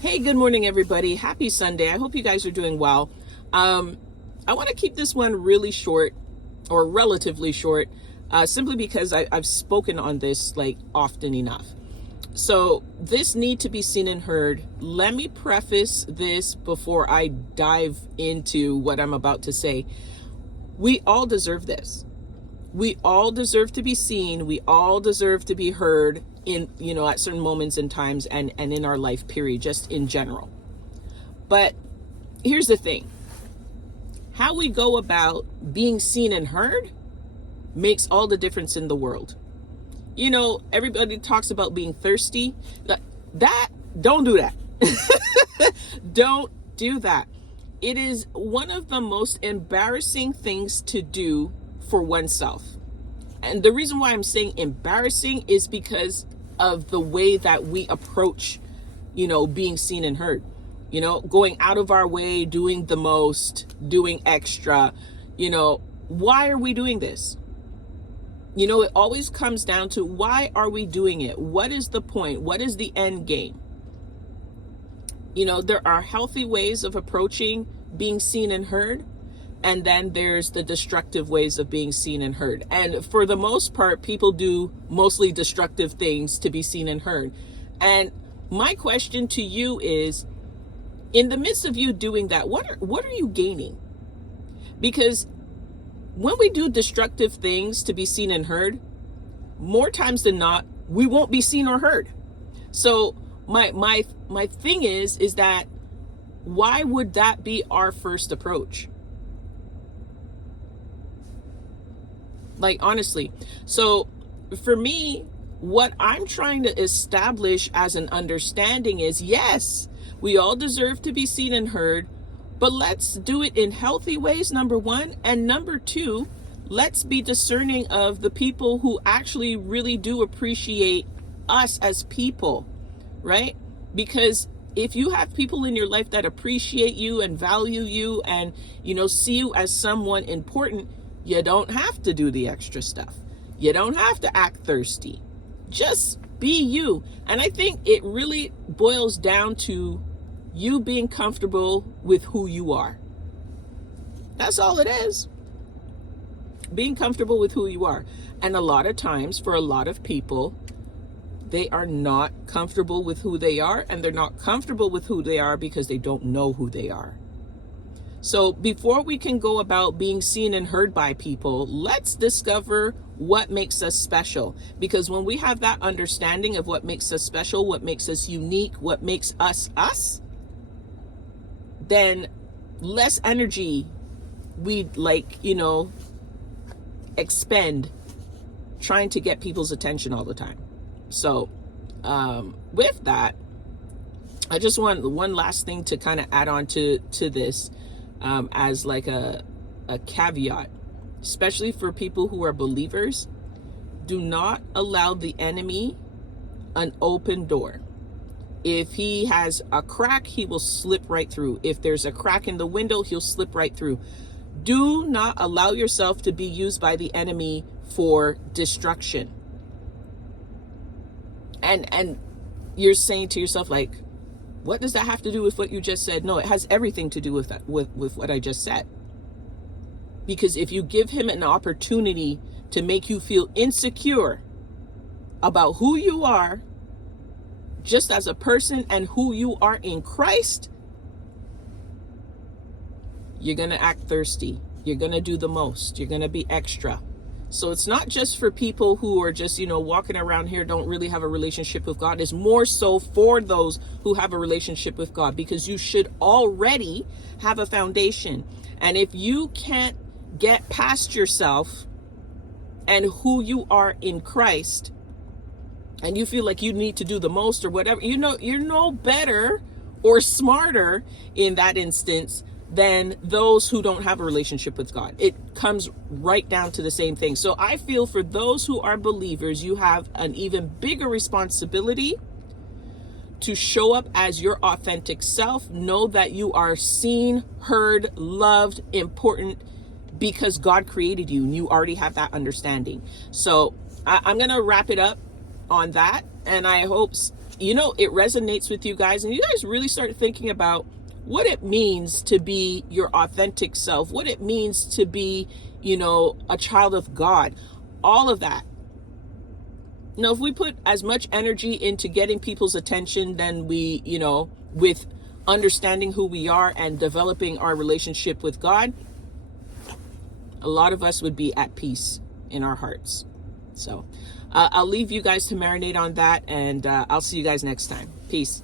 Hey, good morning, everybody. Happy Sunday. I hope you guys are doing well. I want to keep this one really short, or relatively short, simply because I've spoken on this like often enough. So this need to be seen and heard. Let me preface this before I dive into what I'm about to say. We all deserve this. We all deserve to be seen. We all deserve to be heard in, at certain moments and times and in our life period, just in general. But here's the thing. How we go about being seen and heard makes all the difference in the world. Everybody talks about being thirsty. Don't do that. Don't do that. It is one of the most embarrassing things to do for oneself. And the reason why I'm saying embarrassing is because of the way that we approach, being seen and heard, going out of our way, doing the most, doing extra, why are we doing this? It always comes down to, why are we doing it? What is the point? What is the end game? There are healthy ways of approaching being seen and heard. And then there's the destructive ways of being seen and heard. And for the most part, people do mostly destructive things to be seen and heard. And my question to you is, in the midst of you doing that, what are you gaining? Because when we do destructive things to be seen and heard, more times than not, we won't be seen or heard. So my thing is that, why would that be our first approach? Like, honestly. So for me, what I'm trying to establish as an understanding is, yes, we all deserve to be seen and heard, but let's do it in healthy ways, number one. And number two, let's be discerning of the people who actually really do appreciate us as people, right? Because if you have people in your life that appreciate you and value you and, see you as someone important, you don't have to do the extra stuff. You don't have to act thirsty. Just be you. And I think it really boils down to you being comfortable with who you are. That's all it is. Being comfortable with who you are. And a lot of times, for a lot of people, they are not comfortable with who they are, and they're not comfortable with who they are because they don't know who they are. So before we can go about being seen and heard by people, let's discover what makes us special. Because when we have that understanding of what makes us special, what makes us unique, what makes us us, then less energy we'd expend trying to get people's attention all the time. So with that, I just want one last thing to kind of add on to this. As like a caveat, especially for people who are believers, do not allow the enemy an open door. If he has a crack, he will slip right through. If there's a crack in the window, he'll slip right through. Do not allow yourself to be used by the enemy for destruction. And you're saying to yourself, like, what does that have to do with what you just said? No, it has everything to do with that, with what I just said. Because if you give him an opportunity to make you feel insecure about who you are, just as a person, and who you are in Christ, you're going to act thirsty. You're going to do the most. You're going to be extra. So it's not just for people who are just, walking around here, don't really have a relationship with God. It's more so for those who have a relationship with God, because you should already have a foundation. And if you can't get past yourself and who you are in Christ, and you feel like you need to do the most or whatever, you're no better or smarter in that instance than those who don't have a relationship with God. It comes right down to the same thing. So I feel for those who are believers, you have an even bigger responsibility to show up as your authentic self. Know that you are seen, heard, loved, important, because God created you and you already have that understanding. So I'm going to wrap it up on that. And I hope it resonates with you guys, and you guys really start thinking about what it means to be your authentic self, what it means to be, a child of God, all of that. Now, if we put as much energy into getting people's attention than we, with understanding who we are and developing our relationship with God, a lot of us would be at peace in our hearts. So I'll leave you guys to marinate on that, and I'll see you guys next time. Peace.